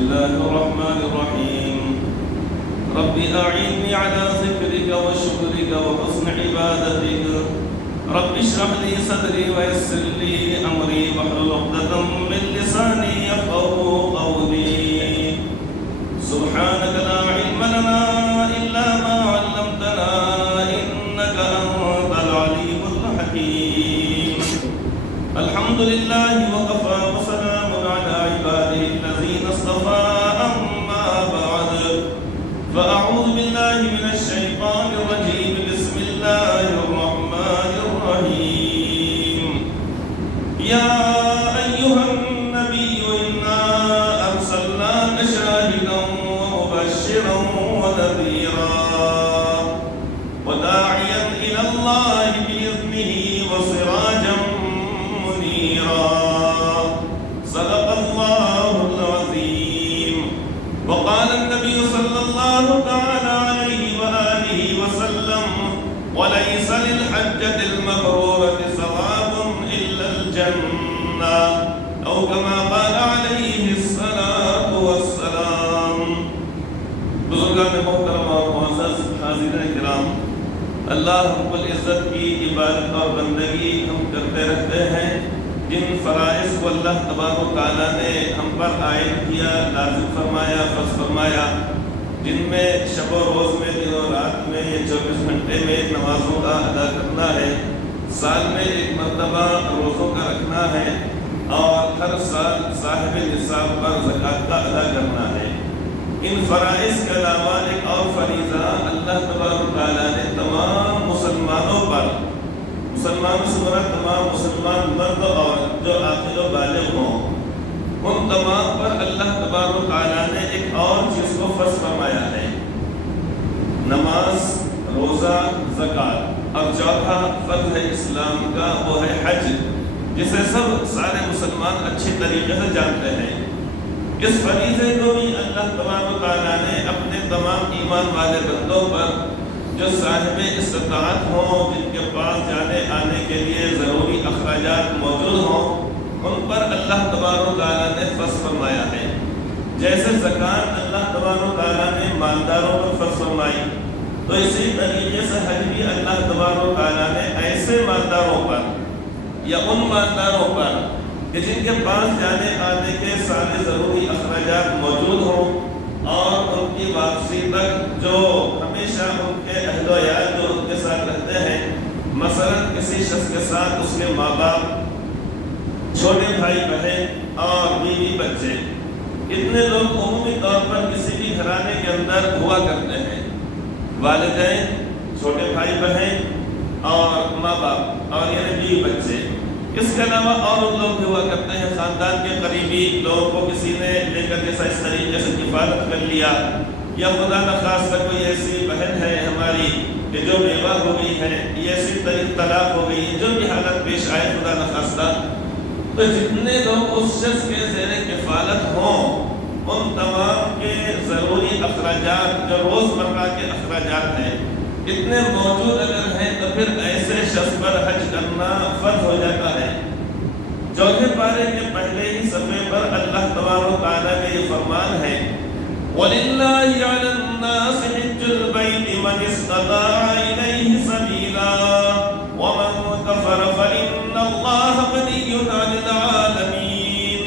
الله الرحمن الرحيم رب أعني على ذكرك وشكرك وحسن عبادتك رب اشرح لي صدري ويسر لي أمري واحلل عقدة من لساني يفقهوا قولي سبحانك لا علم لنا إلا ما علمتنا إنك أنت العليم الحكيم الحمد لله وكفى وسلام على عباده الذين اصطفى أما بعد فأعوذ بالله من الشيطان الرجيم بسم الله الرحمن الرحيم يا أيها النبي إنا أرسلناك شاهدا ومبشرا ونذيرا وداعيا إلى الله بإذنه وسراجا منيرا صدق الله العظيم وقال النبي صلى الله تعالى عليه وآله وسلم وليس للحجة المبرورة ثواب إلا الجنة أو كما قال عليه الصلاة والسلام بزرگان محترم اور معزز حاضرین کرام، اللہ رب العزت کی عبادت اور بندگی ہم کرتے رہتے ہیں جن فرائض کو اللہ تبارک و تعالیٰ نے ہم پر عائد کیا، لازم فرمایا، فرض فرمایا، جن میں شب و روز میں، دن و رات میں، یہ 24 گھنٹے میں نمازوں کا ادا کرنا ہے، سال میں ایک مرتبہ روزوں کا رکھنا ہے، اور ہر سال صاحب نصاب پر زکوٰۃ کا ادا کرنا ہے۔ ان فرائض کے علاوہ ایک اور فریضہ اللہ تبارک و تعالیٰ نے تمام مسلمانوں پر، مسلمان سے مراد تمام مسلمان مرد اور عورت جو عاقل و بالغ ہوں، ان تمام پر اللہ تبارک و تعالیٰ نے ایک اور چیز کو فرض فرمایا ہے، نماز، روزہ، زکوٰۃ، اور چوتھا فرض ہے اسلام کا، وہ ہے حج، جسے سب سارے مسلمان اچھی طریقے سے جانتے ہیں۔ اس فریضے کو بھی اللہ تبارک و تعالیٰ نے اپنے تمام ایمان والے بندوں پر جو صاحب استطاعت ہوں، جن کے پاس جانے آنے کے لیے ضروری اخراجات موجود ہوں، ان پر اللہ تبارک و تعالیٰ نے فرض فرمایا ہے۔ جیسے زکوٰۃ اللہ تبارک و تعالیٰ نے مالداروں پر فرض فرمائی، تو اسی طریقے سے حج بھی اللہ تبارک و تعالیٰ نے ایسے مالداروں پر یا ان مالداروں پر کہ جن کے پاس جانے آنے کے سارے ضروری اخراجات موجود ہوں، اور ان کی واپسی تک جو ہمیشہ ان کے اہل و عیال جو ان کے ساتھ رہتے ہیں، مثلا کسی شخص کے ساتھ اس کے ماں باپ، چھوٹے بھائی بہن اور بیوی بچے، اتنے لوگ عمومی طور پر کسی بھی گھرانے کے اندر ہوا کرتے ہیں، والدین، چھوٹے بھائی بہن اور ماں باپ، اور یعنی بیوی بچے۔ اس کے علاوہ اور ان لوگ بھی ہوا کرتے ہیں، خاندان کے قریبی لوگوں کو کسی نے لے کر جیسا اس طریقے سے حفاظت کر لیا، یا خدا نخواستہ کوئی ایسی بہن ہے ہماری کہ جو بیوہ ہو گئی ہے، یہ ایسی طلاق ہو گئی، جو بھی حالت پیش آئے خدا نخواستہ، تو جتنے لوگ اس شخص کے زیر کفالت ہوں، ان تمام کے ضروری اخراجات جو روزمرہ کے اخراجات ہیں، اتنے موجود اگر ہیں تو پھر ایسے شخص پر حج کرنا فرض ہو جاتا ہے۔ چوتھے پارے کے پہلے ہی صفحے پر اللہ تبارک و تعالیٰ کا یہ فرمان ہے، وَلِلَّهِ عَلَى النَّاسِ حِجُّ الْبَيْتِ مَنِ اسْتَطَاعَ إِلَيْهِ سَبِيلًا وَمَنْ كَفَرَ فَإِنَّ اللَّهَ غَنِيٌّ عَنِ الْعَالَمِينَ۔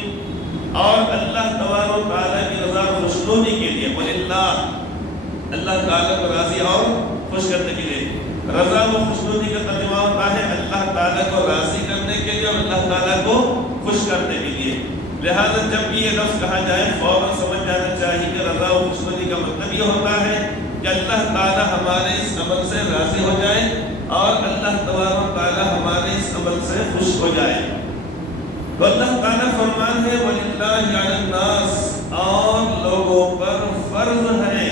اور اللہ تبارک و تعالیٰ کی رضا خوشنودی کے لیے، وَلِلَّهِ، اللہ تعالیٰ کو راضی اور خوش کرنے کے لیے، رضا و خوشنودی کا ترجمہ ہوتا ہے اللہ تعالیٰ کو راضی کرنے کے لیے اور اللہ تعالیٰ کو خوش کرنے کے لیے۔ لہذا جب بھی یہ لفظ کہا جائے فوراً سمجھ جانا چاہیے کہ رضا و خوشنودی کا مطلب یہ ہوتا ہے کہ اللہ تعالیٰ ہمارے اس عمل سے راضی ہو جائے اور اللہ تبارک و تعالیٰ ہمارے اس عمل سے خوش ہو جائے۔ تو اللہ تعالیٰ فرمان ہے وَلِلَّهِ عَلَى النَّاسِ، اور لوگوں پر فرض ہے،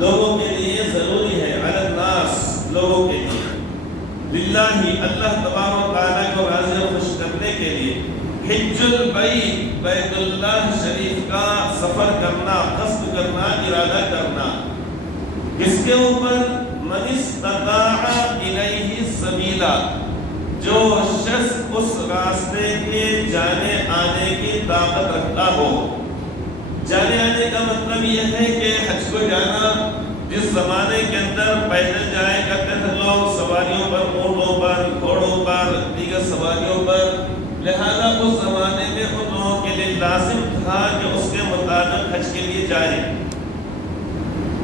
لوگوں کے لیے ضروری ہے، علی الناس، لوگوں کے لیے، للہ، اللہ تبارک و تعالیٰ کو راضی و خوش کرنے کے لیے، حج البیت، بیت اللہ شریف کا سفر کرنا، قصد کرنا، ارادہ کرنا، کس کے اوپر؟ من استطاع الیہ سبیلا، جو شخص اس راستے کے جانے آنے کی طاقت رکھتا ہو، جانے آنے کا مطلب یہ ہے کہ حج کو جانا جس زمانے کے اندر پیدل جائے کرتے تھے لوگ، سواریوں پر، اونٹوں پر، گھوڑوں پر، دیگر سواریوں پر، لہذا اس زمانے میں ان لوگوں کے لیے لازم تھا کہ اس کے مطابق حج کے لیے جائیں۔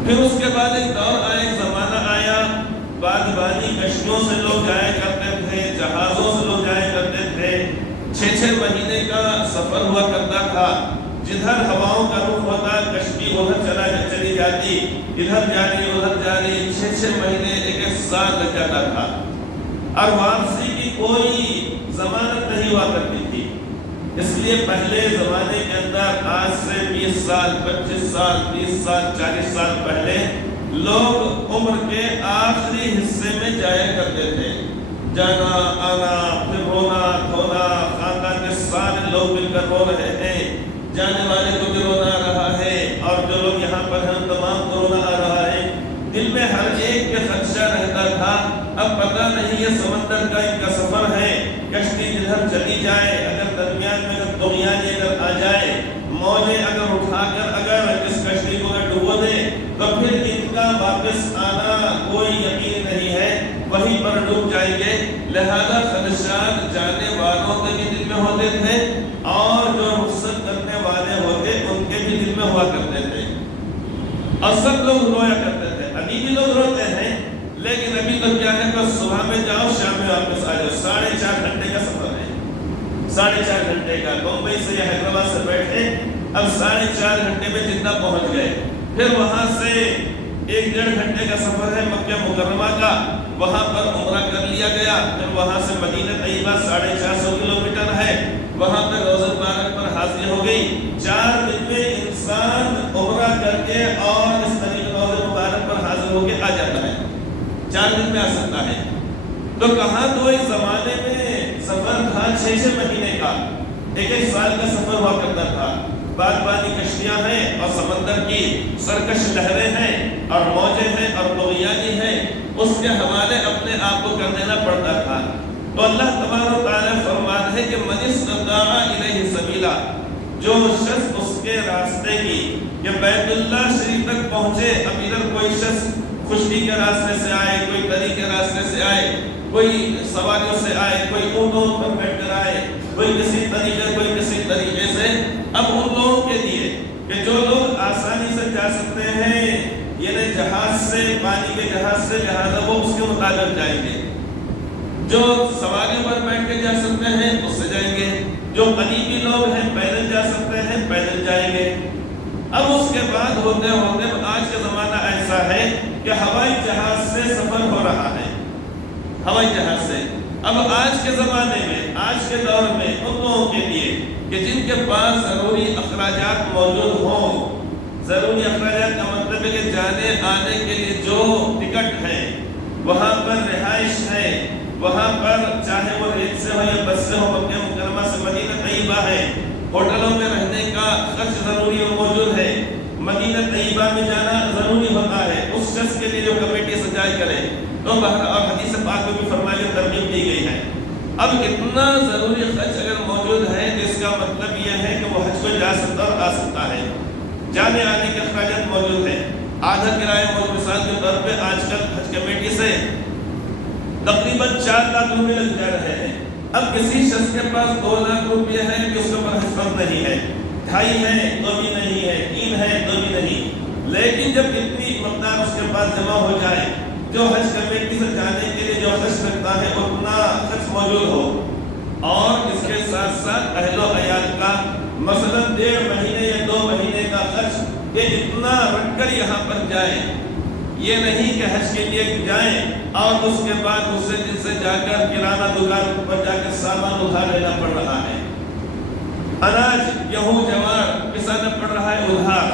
پھر اس کے بعد ایک دور آیا، ایک زمانہ آیا، بادبانی کشتیوں سے لوگ جایا کرتے تھے، جہازوں سے لوگ جایا کرتے تھے، 6 مہینے کا سفر ہوا کرتا تھا، جدھر ہواؤں کا رخ ہوتا کشتی ادھر چلی جاتی، ادھر جاری 6 مہینے 1 سال لگ جاتا تھا، اور واپسی کی کوئی ضمانت نہیں ہوا کرتی تھی۔ اس لیے پہلے زمانے کے اندر آج سے 20 سال 25 سال 30 سال 40 سال پہلے لوگ عمر کے آخری حصے میں جایا کرتے تھے، جانا آنا، پھر رونا دھونا، خاندان کے سارے لوگ مل کر رو رہے ہیں، جانے والے کو بھی رونا آ رہا ہے، اور جو لوگ یہاں پر ہیں تمام کو رونا آ رہا ہے، دل میں ہر ایک کے خدشہ رہتا تھا۔ اب پتہ نہیں یہ سمندر کا ان کا سفر ہے، کشتی جدھر چلی جائے، اگر درمیان میں اگر طغیانی اگر آ جائے، موجیں اگر اٹھا کر اگر اس کشتی کو اگر ڈبو دے تو پھر ان کا واپس آنا کوئی یقین نہیں ہے، وہیں پر ڈوب جائیں گے۔ لہذا خدشات جانے والوں کے بھی دل میں ہوتے تھے، اور جو رخصت کرنے والے ہوتے ان کے بھی دل میں ہوا کرتے تھے، اور سب لوگ رویا کرتے تھے۔ ابھی بھی لوگ روتے ہیں، لیکن ابھی تو کیا ہے، بس صبح میں جاؤ شام میں واپس آ جاؤ، 4.5 گھنٹے کا سفر ہے، 4.5 گھنٹے کا، بمبئی سے یا حیدرآباد سے بیٹھے اب 4.5 گھنٹے میں جدہ پہنچ گئے، پھر وہاں سے 1-1.5 گھنٹے کا سفر ہے مکہ مکرمہ کا، وہاں پر عمرہ کر لیا گیا، پھر وہاں سے مدینہ طیبہ 450 کلومیٹر ہے، وہاں پہ روزہ مبارک پر حاضری ہو گئی۔ 4 دن میں انسان عمرہ کر کے اور اس طریقے روزہ مبارک پر حاضر ہو کے آ جاتا ہے، 4 دن میں آ سکتا ہے۔ تو کہاں تو اس زمانے میں سفر تھا 6 مہینے کا، 1 سال کا سفر ہوا کرتا تھا، بادبانی کشتیاں ہیں اور سمندر کی سرکش لہریں ہیں اور موجیں ہیں اور طغیانی ہیں، اس کے حوالے اپنے آپ کو کر دینا پڑتا تھا۔ تو اللہ تبارک و تعالیٰ فرماتا ہے کہ من استطاع الیہ سبیلا، جو شخص اس کے راستے کی کہ بیت اللہ شریف تک پہنچے، اب ادھر کوئی شخص خشکی کے راستے سے آئے، کوئی دری کے راستے سے آئے، کوئی سواریوں سے آئے، کوئی اونٹوں پر بیٹھ کر آئے، کوئی کسی طریقے سے، اب ان لوگوں کے لیے کہ جو لوگ آسانی سے جا سکتے ہیں، یعنی جہاز سے، پانی کے جہاز سے، لہذا وہ اس کے مطابق جائیں گے، جو سواریوں پر بیٹھ کے جا سکتے ہیں اس سے جائیں گے، جو قریبی لوگ ہیں پیدل جا سکتے ہیں پیدل جائیں گے۔ اب اس کے بعد ہوتے ہوتے آج کا زمانہ ایسا ہے کہ ہوائی جہاز سے سفر ہو رہا ہے، ہوائی جہاز سے۔ اب آج کے زمانے میں، آج کے دور میں ان لوگوں کے لیے کہ جن کے پاس ضروری اخراجات موجود ہوں، ضروری اخراجات کا مطلب ہے کہ جانے آنے کے لیے جو ٹکٹ ہے، وہاں پر رہائش ہے، وہاں پر چاہے وہ ریل سے ہو یا بس سے ہو، مکہ مکرمہ سے مدینہ طیبہ ہے، ہوٹلوں میں رہنے کا خرچ ضروری اور موجود ہے، مدینہ طیبہ میں جانا ضروری ہوتا ہے، اس شخص کے لیے جو کمیٹی سجائی کرے تو بہر اور حدیث پاک میں بھی فرمایا کہ ترغیب دی گئی ہے۔ اب اتنا ضروری خرچ اگر موجود ہے تو اس کا مطلب یہ ہے کہ وہ حج کو جا سکتا اور آ سکتا ہے، جانے آنے کے اخراجات موجود ہیں، آدھا کرایہ موجود، مثال کے طور پہ آج کل حج کمیٹی سے تقریباً 4 لاکھ روپے لگ جا رہے ہیں۔ اب کسی شخص کے پاس 2 لاکھ روپے ہے کہ اس کے اوپر حج فرض نہیں ہے، 2.5 ہے تو بھی نہیں ہے، 3 ہے تو بھی نہیں، لیکن جب اتنی مقدار اس کے پاس جمع ہو جائے، جو حج کمیٹی سے جانے کے لیے جو خرچ لگتا ہے اتنا خرچ موجود ہو، اور اس کے ساتھ ساتھ اہل و عیال کا مثلاً 1.5 مہینے یا 2 مہینے کا خرچ کہ اتنا رکھ کر یہاں پر جائیں، یہ نہیں کہ حج کے لیے جائیں اور اس کے بعد دوسرے دن سے جا کر کرانہ دکان پر جا کر سامان ادھار لینا پڑ رہا ہے، اناج گیہوں جوار پسانا پڑ رہا ہے ادھار،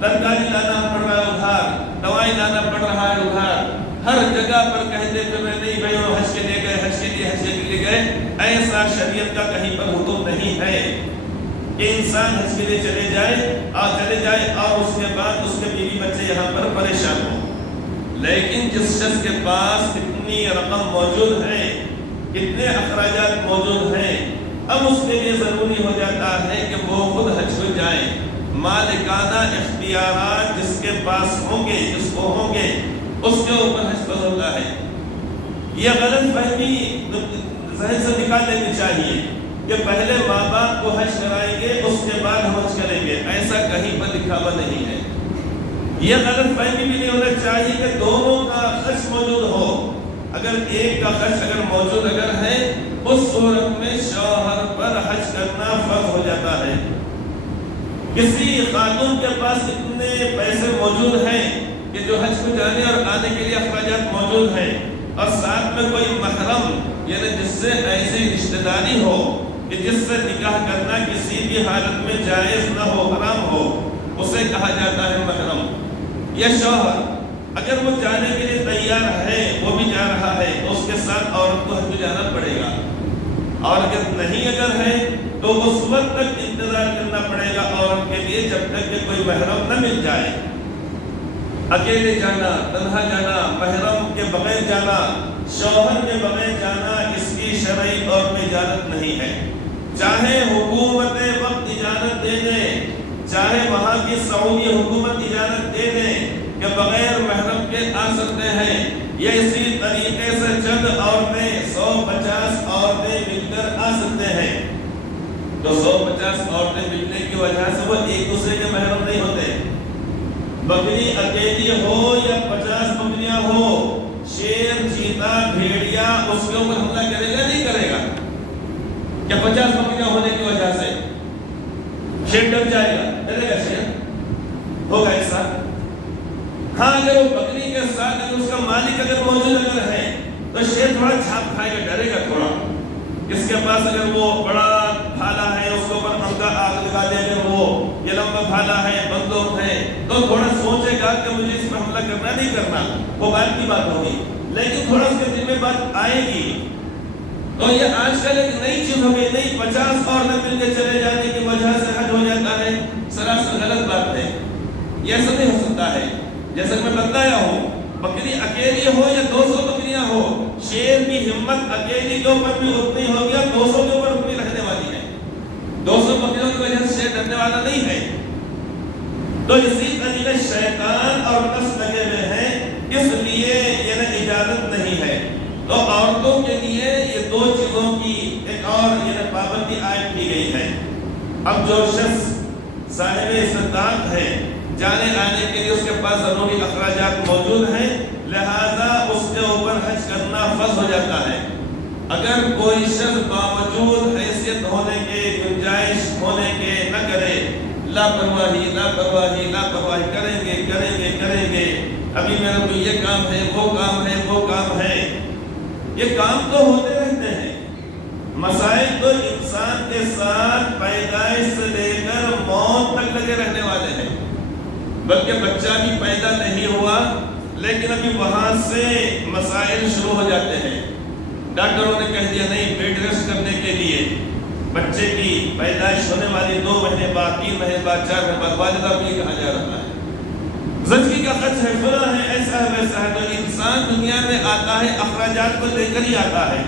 ترکاری لانا پڑ رہا ہے ادھار، دوائی لانا پڑ رہا ہے ادھار، ہر جگہ پر کہتے پھر نہیں بھائی وہ حج کے لیے گئے، حج کے لیے گئے، ایسا شریعت کا کہیں پر حکم نہیں ہے کہ انسان حج کے لیے چلے جائے اور اس کے بعد اس کے بیوی بچے یہاں پر پریشان ہوں۔ لیکن جس شخص کے پاس اتنی رقم موجود ہے، اتنے اخراجات موجود ہیں، اب اس کے لیے ضروری ہو جاتا ہے کہ وہ خود حج کو جائیں، مالکانہ اختیارات جس کے پاس ہوں گے، جس کو ہوں گے، اس کے اوپر حج فرض ہوتا ہے۔ یہ غلط فہمی ذہن سے نکال لینی چاہیے کہ پہلے ماں باپ کو حج کرائیں گے، اس کے بعد ہم حج کریں گے، ایسا کہیں پر لکھا ہوا نہیں ہے۔ یہ غلط فہمی بھی نہیں ہونا چاہیے کہ دونوں کا خرچ موجود ہو۔ اگر ایک کا خرچ اگر موجود اگر ہے، اس صورت میں شوہر پر حج کرنا فرض ہو جاتا ہے۔ کسی خاتون کے پاس اتنے پیسے موجود ہیں کہ جو حج کو جانے اور آنے کے لیے اخراجات موجود ہیں، اور ساتھ میں کوئی محرم یعنی جس سے ایسی رشتہ داری ہو کہ جس سے نکاح کرنا کسی بھی حالت میں جائز نہ ہو، حرام ہو، اسے کہا جاتا ہے محرم۔ یا شوہر اگر وہ جانے کے لیے تیار ہے، وہ بھی جا رہا ہے، تو اس کے ساتھ عورت کو حج کو جانا پڑے گا، اور اگر نہیں اگر ہے تو اس وقت تک انتظار کرنا پڑے گا عورت کے لیے جب تک کہ کوئی محرم نہ مل جائے۔ اکیلے جانا، تنہا جانا، محرم کے بغیر جانا، شوہر کے بغیر جانا، اس کی شرعی طور پہ اجازت نہیں ہے۔ چاہے حکومت وقت اجازت دے دے، چاہے وہاں کی سعودی حکومت اجازت دے دے کہ بغیر محرم کے آ سکتے ہیں، یا اسی طریقے سے چند عورتیں 150 عورتیں مل کر آ سکتے ہیں، تو 150 عورتیں ملنے کی وجہ سے وہ ایک دوسرے کے محرم نہیں ہوتے۔ بکری اکیلی ہو یا 50 بکریاں ہو، شیر، چیتا، بھیڑیا اس کے اوپر حملہ کرے گا نہیں کرے گا؟ کیا 50 بکریاں ہونے کی وجہ سے شیر ڈر جائے گا؟ ڈرے گا شیر؟ ہوگا ایسا؟ ہاں، اگر وہ بکری کے ساتھ اگر اس کا مالک اگر موجود اگر ہے تو شیر تھوڑا چھاپ کھائے گا، ڈرے گا تھوڑا۔ اس کے پاس اگر وہ بڑا بھالا ہے، اس کے اوپر ہم کا آگ لگا دے، اگر وہ یہ لمبا بھالا ہے، بندوق ہے، تو تھوڑا سوچے گا کہ مجھے اس پر حملہ کرنا نہیں کرنا، وہ بات کی بات ہوگی، لیکن تھوڑا اس کے دل میں بات آئے گی۔ تو یہ آج کل ایک نئی چیز ہو گئی، نئی 50 اور نہ مل کے چلے جانے کی وجہ سے حج ہو جاتا ہے، سراسر غلط بات ہے۔ یہ ایسا نہیں ہو سکتا ہے۔ جیسا کہ میں بتایا ہوں، بکری اکیلی ہو یا 200 بکریاں ہو، شیر کی ہمت اکیلی کے اوپر بھی اتنی ہوگی اور 200 کے اوپر اتنی رہنے والی ہے۔ 200 بکریوں کی وجہ سے شیر ڈرنے والا نہیں ہے۔ تو اسی طریقے شیطان اور نفس لگے ہوئے ہیں، اس لیے یہ اجازت نہیں ہے۔ تو عورتوں کے لیے یہ دو چیزوں کی ایک اور یہ پابندی عائد کی گئی ہے۔ اب جو شخص صاحب استطاعت ہے، جانے آنے کے لیے اس کے پاس ضروری اخراجات موجود ہیں، لہذا اس کے اوپر حج کرنا فرض ہو جاتا ہے۔ اگر کوئی شخص باوجود حیثیت ہونے کے، گنجائش ہونے کے نہ کرے، لاپرواہی لاپرواہی لاپرواہی کریں گے، ابھی میرا تو یہ کام ہے، وہ کام ہے، وہ کام ہے، یہ کام تو ہوتے رہتے ہیں۔ مسائل تو انسان کے ساتھ پیدائش سے لے کر موت تک لگے رہنے والے ہیں، بلکہ بچہ بھی پیدا نہیں ہوا لیکن ابھی وہاں سے مسائل شروع ہو جاتے ہیں۔ ڈاکٹروں نے کہہ دیا نہیں، بیڈ ریسٹ کرنے کے لیے بچے کی پیدائش ہونے والی 2 مہینے بعد، 3 مہینے بعد، 4 مہینے بعد والدہ بھی کہا جا رہا ہے زچگی کا خرچ ہے، فلاں ہے، ایسا ہے، ویسا ہے۔ تو انسان دنیا میں آتا ہے اخراجات کو لے کر ہی آتا ہے،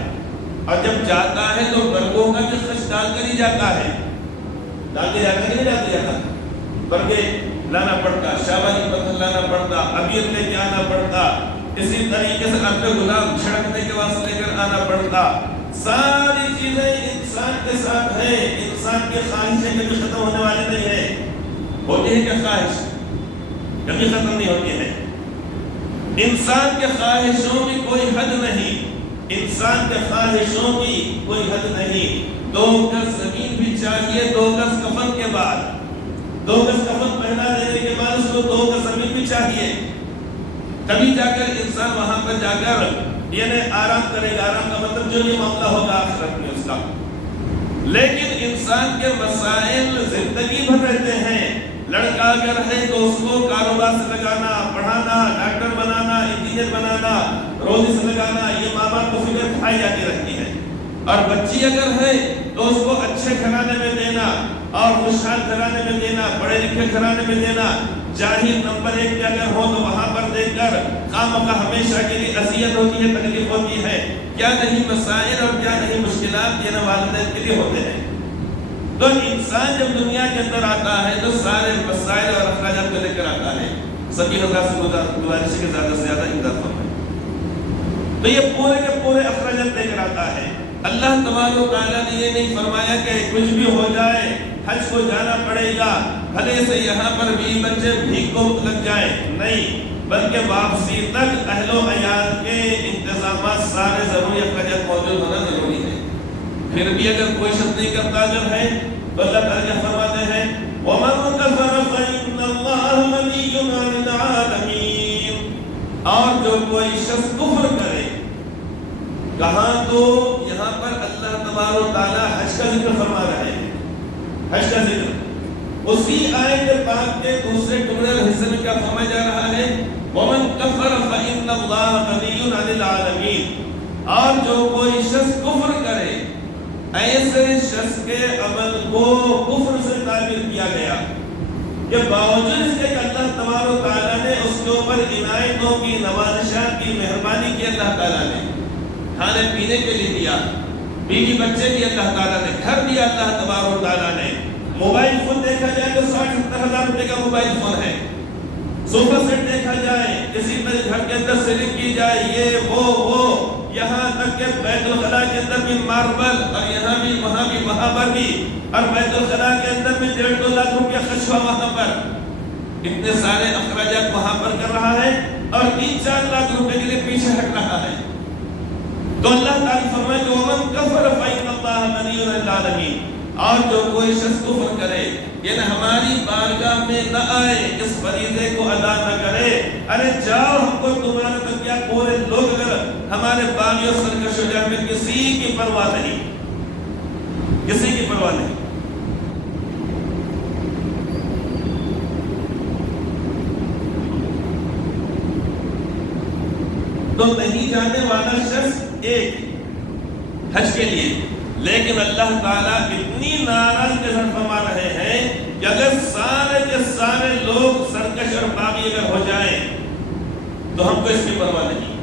اور جب جاتا ہے تو برگوں کا بھی خرچ ڈال کر ہی جاتا ہے۔ ڈال کے جاتا کہ نہیں ڈال کے جاتا؟ برگے لانا پڑتا، شابانی پتھر لانا پڑتا، ابیر لے کے آنا پڑتا، اسی طریقے سے اپنے غلام چھڑکنے کے واسطے لے کر آنا پڑتا۔ ساری چیزیں انسان کے ساتھ ہیں۔ انسان کی خواہشیں کبھی ختم ہونے والی نہیں ہے۔ ہوتی ہے کہ خواہش کبھی ختم نہیں ہوتی ہے۔ انسان کے خواہشوں کی کوئی حد نہیں، انسان کے خواہشوں کی کوئی حد نہیں۔ 2 گز زمین بھی چاہیے، 2 گز کفن کے بعد، 2 گز کفن پہنا دینے کے بعد اس کو 2 گز زمین بھی چاہیے، تبھی جا کر انسان وہاں پر جا کر یعنی آرام کرے گا۔ آرام کا مطلب جو یہ معاملہ ہوگا آخرت میں اس کا۔ لیکن انسان کے مسائل زندگی بھر رہتے ہیں۔ لڑکا اگر ہے تو اس کو کاروبار سے لگانا، پڑھانا، ڈاکٹر بنانا، انجینئر بنانا، روزی سے لگانا، یہ ماں باپ کو فکر کھائی جاتی رہتی ہے۔ اور بچی اگر ہے تو اس کو اچھے گھرانے میں دینا اور خوشحال گھرانے میں دینا، پڑھے لکھے گھرانے میں دینا، جاہل نمبر 1 کے اگر ہو تو وہاں پر دیکھ کر خامخواہ ہمیشہ کے لیے اذیت ہوتی ہے، تکلیف ہوتی ہے۔ کیا نہیں مسائل اور کیا نہیں مشکلات یہ والدین کے لیے ہوتے ہیں۔ تو انسان جب دنیا کے اندر آتا ہے تو سارے مسائل اور اخراجات کو لے کر آتا ہے. سبھی حضرات سے گزارش ہے کہ زیادہ سے زیادہ امداد فرمائیں. تو یہ پورے کے پورے اخراجات لے کر آتا ہے. اللہ تبارک و تعالیٰ نے یہ نہیں فرمایا کہ کچھ بھی ہو جائے حج کو جانا پڑے گا بھلے سے یہاں پر بھی بچے بھیک کو لگ جائیں، نہیں، بلکہ واپسی تک اہل و عیال کے انتظامات سارے ضروری اخراجات موجود ہونا ضروری ہے. پھر بھی اگر کوئی شخص نہیں کرتا جب ہے تو اللہ تعالیٰ فرماتے ہیں وَمَنْ كَفَرَ فَإِنَّ اللَّهَ غَنِيٌّ عَنِ الْعَالَمِينَ. اور جو کوئی شخص کفر کرے، کہاں تو یہاں پر اللہ تبارک و تعالیٰ حج کا ذکر فرما رہے ہیں. حج کا ذکر اسی آیت پاک کے دوسرے ٹکڑے اور حصے میں کیا فرمایا جا رہا ہے وَمَنْ كَفَرَ فَإِنَّ اللَّهَ غَنِيٌّ عَنِ الْعَالَمِينَ. اور جو کوئی شخص کفر کرے، ایسے شخص کے عمل کو کفر سے تعبیر کیا گیا کہ باوجود اس کے کہ اللہ تبارک و تعالیٰ نے اس کے اوپر عنایتوں کی، نوازشات کی مہربانی کی، اللہ تعالیٰ نے کھانے پینے کے لیے دیا، بیوی بچے بھی اللہ تعالیٰ نے، گھر دیا اللہ تبارک و تعالیٰ نے. موبائل فون دیکھا جائے تو 60-70 ہزار روپے کا موبائل فون ہے. صوفہ سیٹ دیکھا جائے، کسی پر گھر کے اندر سیلنگ کی جائے، یہ وہ یہاں تک کہ بیت الخلاء کے اندر بھی ماربل، اور یہاں بھی وہاں بھی وہاں پر بھی، اور بیت الخلاء کے اندر بھی 1.5-2 لاکھ روپیہ خرچ ہوا وہاں پر. اتنے سارے اخراجات وہاں پر کر رہا ہے اور 3-4 لاکھ روپے کے لیے پیچھے ہٹ رہا ہے. تو اللہ تعالیٰ فرمائے کہ وَمَنْ كَفَرَ فَإِنَّ اللَّهَ غَنِيٌّ عَنِ الْعَالَمِينَ. اور جو کوئی شخص کفر کرے، یعنی ہماری بارگاہ میں نہ آئے، اس فریضے کو ادا نہ کرے، ارے جاؤ ہم کو تمہارا تو کیا، پورے لوگ اگر ہمارے باغی اور سرکش ہو جائے، ہمیں کسی کی پرواہ نہیں، کسی کی پرواہ نہیں. تو نہیں جانے والا شخص ایک حج کے لیے، لیکن اللہ تعالیٰ اتنی ناراض کے ساتھ فرما رہے ہیں کہ اگر سارے کے سارے لوگ سرکش اور باغی اگر ہو جائیں تو ہم کو اس کی پرواہ نہیں.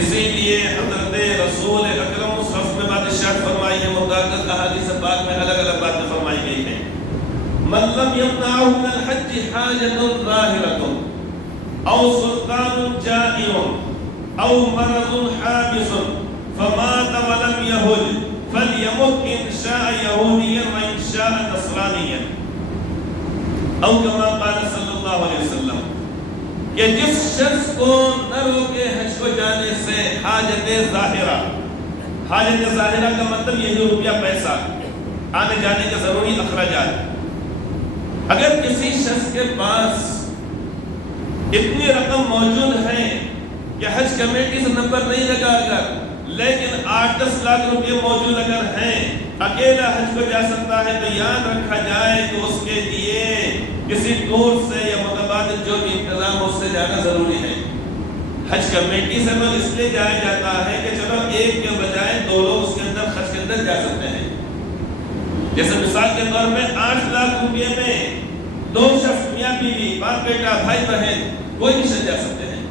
اسی لیے حضرت رسول اکرم صلی اللہ علیہ وسلم نے بات ارشاد فرمائی ہے، متعدد احادیث پاک میں الگ الگ باتیں فرمائی گئی ہیں. مَن لَّمْ يَمْنَعْهُ مِنَ الْحَجِّ حَاجَةٌ ظَاهِرَةٌ أَوْ سُلْطَانٌ جَائِرٌ أَوْ مَرَضٌ حَابِسٌ فَمَاتَ وَلَمْ يَحُجِّ فَلْيَمُتْ إِنْ شَاءَ يَهُودِيًّا وَإِنْ شَاءَ نَصْرَانِيًّا أَوْ كَمَا قَالَ صلی اللہ علیہ وسلم. کہ جس شخص کو نہ روکے حج کو جانے سے حاجت ظاہرہ، حاجت ظاہرہ کا مطلب یہی روپیہ پیسہ، آنے جانے کے ضروری اخراجات. اگر کسی شخص کے پاس اتنی رقم موجود ہے کہ حج کمیٹی سے نمبر نہیں لگا اگر، لیکن 8-10 لاکھ روپے موجود اگر ہیں، اکیلا حج کو جا سکتا ہے، تو یاد رکھا جائے کہ اس کے لیے کسی ٹور سے یا متبادل جو بھی انتظام اس سے جانا ضروری ہے. حج کمیٹی سے تو اس لیے جایا جاتا ہے کہ چلو ایک کے بجائے 2 لوگ اس کے اندر حج کے اندر جا سکتے ہیں. جیسے مثال کے طور پہ 8 لاکھ روپے میں 2 شخص، میاں بیوی، باپ بیٹا، بھائی بہن، کوئی بھی شخص جا سکتے ہیں.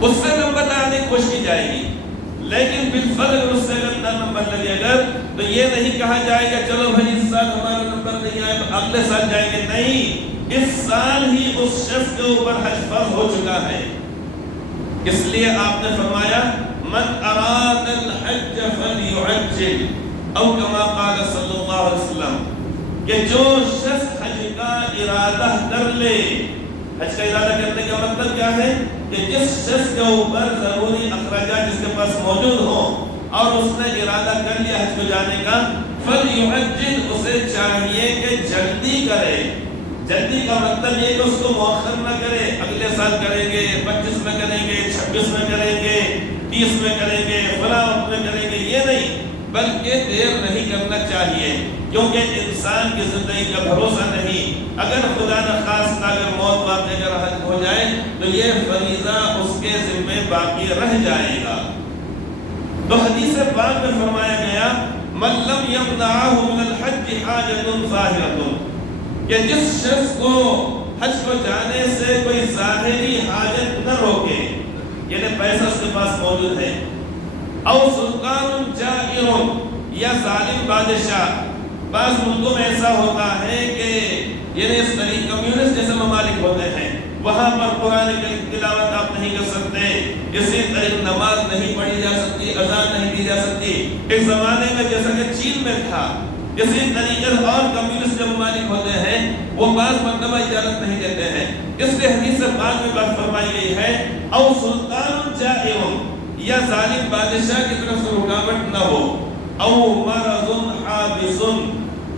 اس سے نمبر لانے کی کوشش کی جائے گی، لیکن بالفرض اگر اس سے اگر نمبر لگے اگر، تو یہ نہیں کہا جائے گا چلو بھائی اس سال ہمارا نمبر نہیں آئے تو اگلے سال جائیں گے. نہیں، اس سال ہی اس شخص کے اوپر حج فرض ہو چکا ہے. اس لیے آپ نے فرمایا من اراد الحج فلیعجل او کما قال صلی اللہ علیہ وسلم، کہ جو شخص حج کا ارادہ کر لے. حج کا ارادہ کرنے کا مطلب کیا ہے کہ جس شخص کے اوپر ضروری اخراجات جس کے پاس موجود ہوں اور اس نے ارادہ کر لیا حج کو جانے کا، فلیعجل، اسے چاہیے کہ جلدی کرے. جلدی کا مطلب یہ کہ اس کو مؤخر نہ کرے، اگلے سال کریں گے، 25 میں کریں گے، 26 میں کریں گے، 30 میں کریں گے، فلاں وقت میں کریں گے، یہ نہیں، بلکہ دیر نہیں کرنا چاہیے. کیونکہ انسان کی زندگی کا بھروسہ نہیں. اگر خدا نخواستہ اگر موت واقع اگر ہو جائے تو یہ فریضہ اس کے ذمہ باقی رہ جائے گا. تو حدیث پاک میں فرمایا گیا من لم یمنعہ من الحج حاجت ظاہرۃ، کہ جس شخص کو حج کو جانے سے کوئی ظاہری حاجت نہ روکے، یعنی پیسہ اس کے پاس موجود ہے، او سلطان جائر، یا ظالم بادشاہ بعض ملکوں میں ایسا ہوتا ہے کہ یعنی اس طریقے کمیونسٹ جیسے ممالک ہوتے ہیں، وہاں پر قرآن کی تلاوت آپ نہیں کر سکتے، اسی طریقے نماز نہیں پڑھی جا سکتی، اذان نہیں دی جا سکتی۔ ایک زمانے میں جیسا کہ چین میں تھا، اسی طریقے اور کمیونسٹ جو ممالک ہوتے ہیں وہ بعض مرتبہ اجازت نہیں دیتے ہیں۔ اس لیے حدیث سے بعد میں بات فرمائی گئی ہے او سلطان جائر، یا ظالم بادشاہ کی طرف سے رکاوٹ نہ ہو، او مرض حابس،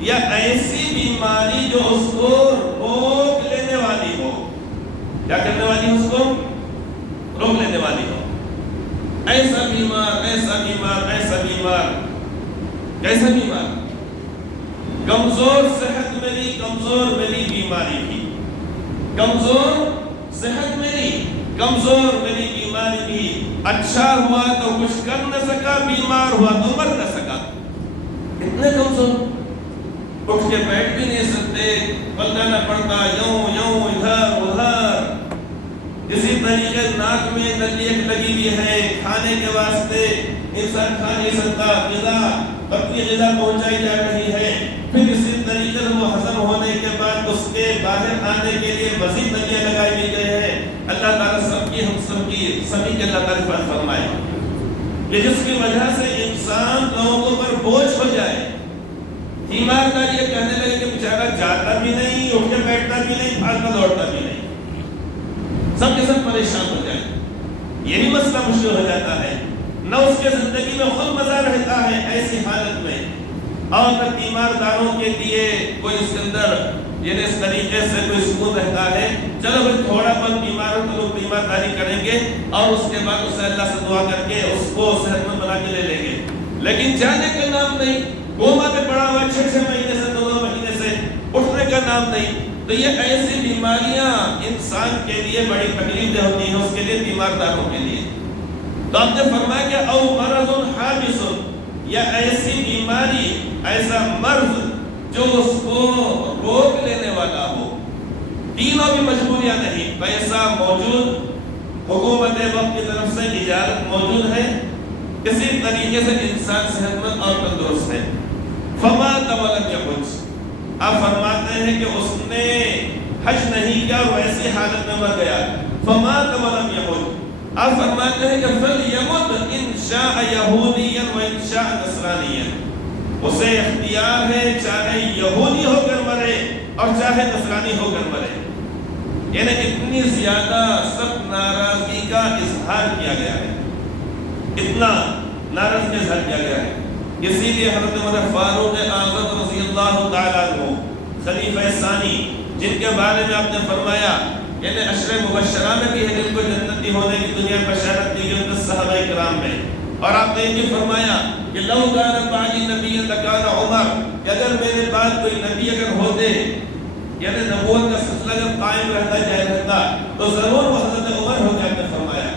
یا ایسی بیماری جو اس کو روک لینے والی ہو۔ کیا کرنے والی ہے؟ اس کو روک لینے والی ہو۔ ایسا بیمار، ایسا بیمار، ایسا بیمار، کیسا بیمار؟ کمزور صحت میری، کمزور میری بیماری تھی، کمزور صحت میری، کمزور میری بیماری بھی، اچھا ہوا تو کچھ کر نہ سکا، بیمار ہوا تو مر نہ سکا۔ اتنے کمزور، اٹھ کے بیٹھ بھی نہیں سکتے، پلٹنا پڑتا، یوں یوں ادھر ادھر۔ اسی طریقے ناک میں تکلیف لگی ہوئی ہے، کھانے کے واسطے انسان کھا نہیں سکتا، غذا اپنی غذا پہنچائی جا رہی ہے، پھر اسی طریقے سے وہ ہضم ہونے کے بعد اس کے باہر آنے کے لیے مزید تلیاں لگائی دی گئی ہے۔ اللہ تعالیٰ سب کی، ہم سب کی، سبھی کے اللہ تعالیٰ پر فرمائے کہ جس کی وجہ سے انسان لوگوں پر بوجھ ہو جائے، ایماندار یہ کہنے لگے کہ بیچارہ جاتا بھی نہیں، اٹھ کے بیٹھتا بھی نہیں، بھاگتا دوڑتا بھی نہیں، سب کے سب پریشان ہو جائے، یہ بھی مسئلہ مشکل ہو جاتا ہے، نہ اس کے زندگی میں خود مزہ رہتا ہے ایسی حالت میں، اور نہ تیمارداروں کے لیے کوئی اس کے اندر یعنی اس طریقے سے کوئی سکون رہتا ہے۔ چلو بھائی تھوڑا بہت بیمار ہو تو لوگ تیمارداری کریں گے اور اس کے بعد اسے اللہ سے دعا کر کے اس کو صحت مند بنا کے لے لیں گے، لیکن جانے کا نام نہیں، کوما پہ پڑا ہوا 6 مہینے سے 2 مہینے سے، اٹھنے کا نام نہیں۔ تو یہ ایسی بیماریاں انسان کے لیے بڑی تکلیف دہ ہوتی ہیں، اس کے لیے تیمارداروں کے لیے۔ تو آپ نے فرمایا کہ او مرض حابس، یا ایسی بیماری، ایسا مرض جو اس کو روک لینے والا ہو۔ تینوں بھی مجبوریاں نہیں، پیسہ موجود، حکومت وقت کی طرف سے اجازت موجود ہے، اسی طریقے سے انسان صحت مند اور تندرست ہے۔ فمات ولم یحج، آپ فرماتے ہیں کہ اس نے حج نہیں کیا اور ایسی حالت میں مر گیا۔ فمات ولم یحج، آپ فرماتے ہیں کہ فلیمت ان شاء یہودیا و ان شاء نصرانیا، اسے اختیار ہے چاہے یہودی ہو کر مرے اور چاہے نصرانی ہو کر مرے۔ یعنی اتنی زیادہ سخت ناراضگی کا اظہار کیا گیا ہے، اتنا ناراضگی کا اظہار کیا گیا ہے۔ اسی لیے حضرت عمر فاروق اعظم رضی اللہ تعالیٰ عنہ خلیفہ ثانی، جن کے بارے میں آپ نے فرمایا یعنی عشر مبشرہ میں بھی ہے جن کو جنتی ہونے کی دنیا میں بشارت دی گئی ان صحابہ کرام میں، اور آپ نے یہ بھی فرمایا کہ لو کان بعدی نبی لکان عمر، کہ اگر میرے بعد کوئی نبی اگر ہوتے یعنی نبوت کا سلسلہ اگر قائم رہتا جائے رہتا تو ضرور وہ حضرت عمر ہوتے، آپ نے فرمایا۔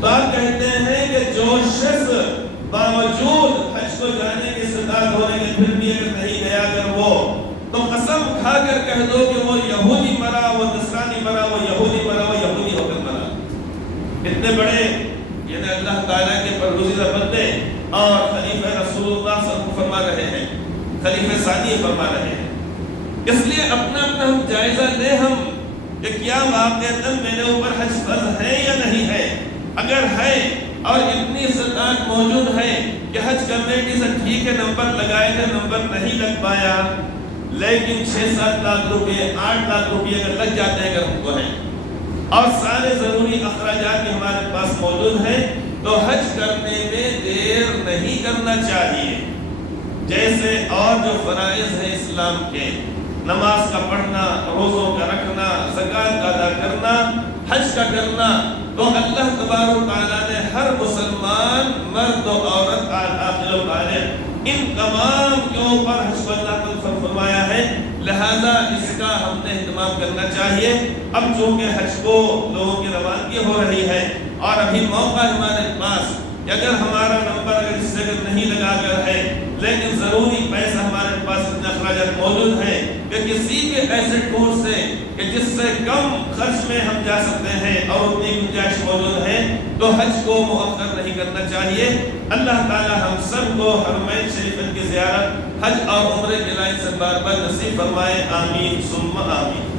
تو آپ کہتے ہیں کہ جو شخص باوجود حج کو جانے کی استطاعت ہونے کے پھر بھی اگر نہیں گیا اگر وہ، تو قسم کھا کر کہہ دو کہ وہ یہودی مرا، وہ نصرانی مرا، وہ یہودی مرا، وہ یہودی ہو کر مرا۔ اتنے بڑے یعنی اللہ تعالیٰ کے برگزیدہ بندے اور خلیفہ رسول اللہ صلی اللہ علیہ وسلم فرما رہے ہیں، خلیفہ ثانی فرما رہے ہیں۔ اس لیے اپنا ہم جائزہ لیں ہم کہ کیا واقعتاً میرے اوپر حج فرض ہے یا نہیں ہے۔ اگر ہے اور اتنی استطاعت موجود ہے کہ حج کمیٹی سے ٹھیک ہے نمبر لگائے تھے، نمبر نہیں لگ پایا، لیکن 6-7 لاکھ روپے 8 لاکھ روپے اگر لگ جاتے ہیں اگر ہم کو ہیں اور سارے ضروری اخراجات بھی ہمارے پاس موجود ہیں، تو حج کرنے میں دیر نہیں کرنا چاہیے۔ جیسے اور جو فرائض ہیں اسلام کے، نماز کا پڑھنا، روزوں کا رکھنا، زکوٰۃ کا ادا کرنا، حج کا کرنا، تو اللہ تبارک و تعالیٰ نے ہر مسلمان مرد و عورت عاقل و بالغ ان تمام کے اوپر حج کو اللہ تعالیٰ نے فرمایا ہے، لہذا اس کا ہم نے اہتمام کرنا چاہیے۔ اب چونکہ حج کو لوگوں کی روانگی ہو رہی ہے اور ابھی موقع ہے ہمارے پاس کہ اگر ہمارا نمبر اگر اس سے نہیں لگا کر ہے لیکن ضروری پیسہ ہمارے پاس اتنے اخراجات موجود ہیں کہ کسی بھی ایسے ٹور سے کہ جس سے کم خرچ میں ہم جا سکتے ہیں اور اتنی گنجائش موجود ہے، تو حج کو مؤخر نہیں کرنا چاہیے۔ اللہ تعالی ہم سب کو حرمین شریفین کی زیارت، حج اور عمرے کے لائن سے بار بار نصیب فرمائے، آمین ثم آمین۔